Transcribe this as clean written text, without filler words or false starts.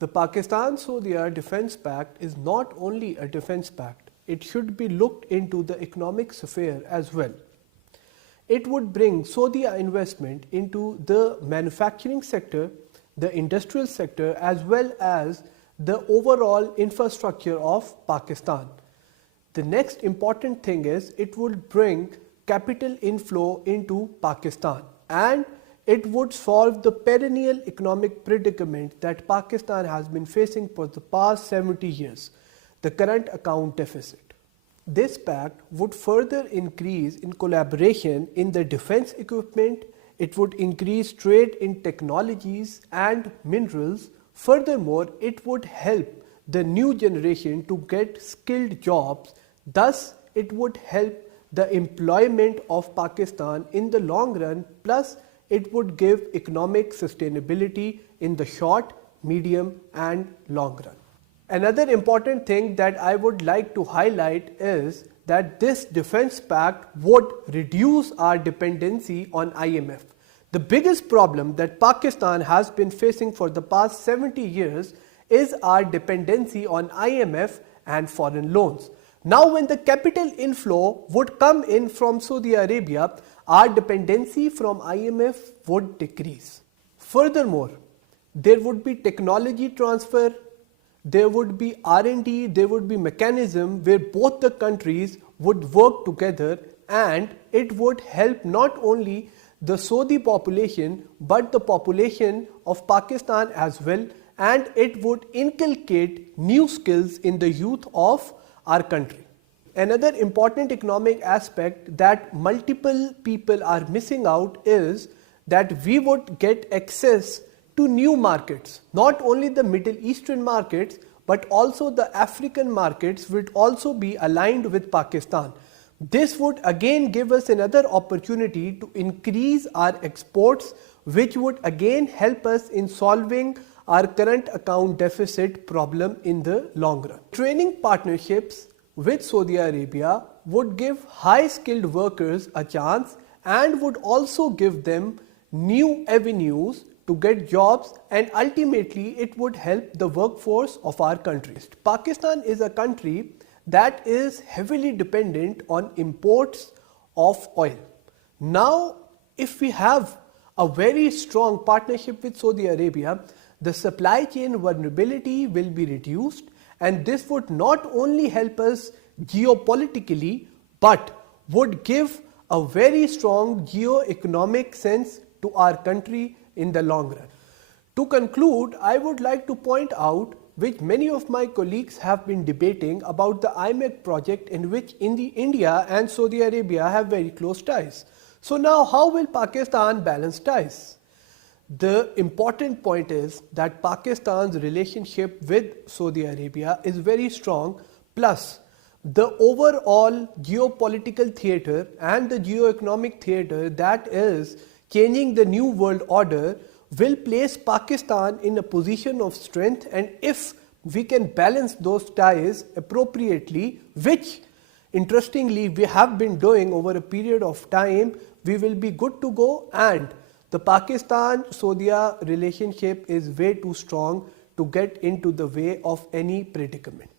The Pakistan-Saudi Defence Pact is not only a defence pact, it should be looked into the economic sphere as well. It would bring Saudi investment into the manufacturing sector, the industrial sector, as well as the overall infrastructure of Pakistan. The next important thing is it would bring capital inflow into Pakistan, and it would solve the perennial economic predicament that Pakistan has been facing for the past 70 years, the current account deficit. This pact would further increase in collaboration in the defense equipment. It would increase trade in technologies and minerals. Furthermore, it would help the new generation to get skilled jobs. Thus, it would help the employment of Pakistan in the long run, plus it would give economic sustainability in the short, medium and long run. Another important thing that I would like to highlight is that this defense pact would reduce our dependency on IMF. The biggest problem that Pakistan has been facing for the past 70 years is our dependency on IMF and foreign loans. Now when the capital inflow would come in from Saudi Arabia, our dependency from IMF would decrease. Furthermore, there would be technology transfer, there would be R&D, there would be mechanism where both the countries would work together, and it would help not only the Saudi population but the population of Pakistan as well, and it would inculcate new skills in the youth of our country. Another important economic aspect that multiple people are missing out is that we would get access to new markets. Not only the Middle Eastern markets, but also the African markets would also be aligned with Pakistan. This would again give us another opportunity to increase our exports, which would again help us in solving our current account deficit problem in the long run. Training partnerships with Saudi Arabia would give high-skilled workers a chance and would also give them new avenues to get jobs, and ultimately it would help the workforce of our country. Pakistan is a country that is heavily dependent on imports of oil. Now, if we have a very strong partnership with Saudi Arabia, the supply chain vulnerability will be reduced, and this would not only help us geopolitically but would give a very strong geo-economic sense to our country in the long run. To conclude, I would like to point out, which many of my colleagues have been debating, about the IMEC project in which India and Saudi Arabia have very close ties. So now how will Pakistan balance ties? The important point is that Pakistan's relationship with Saudi Arabia is very strong, plus the overall geopolitical theatre and the geo-economic theatre that is changing the new world order will place Pakistan in a position of strength, and if we can balance those ties appropriately, which interestingly we have been doing over a period of time, we will be good to go, and the Pakistan-Saudi relationship is way too strong to get into the way of any predicament.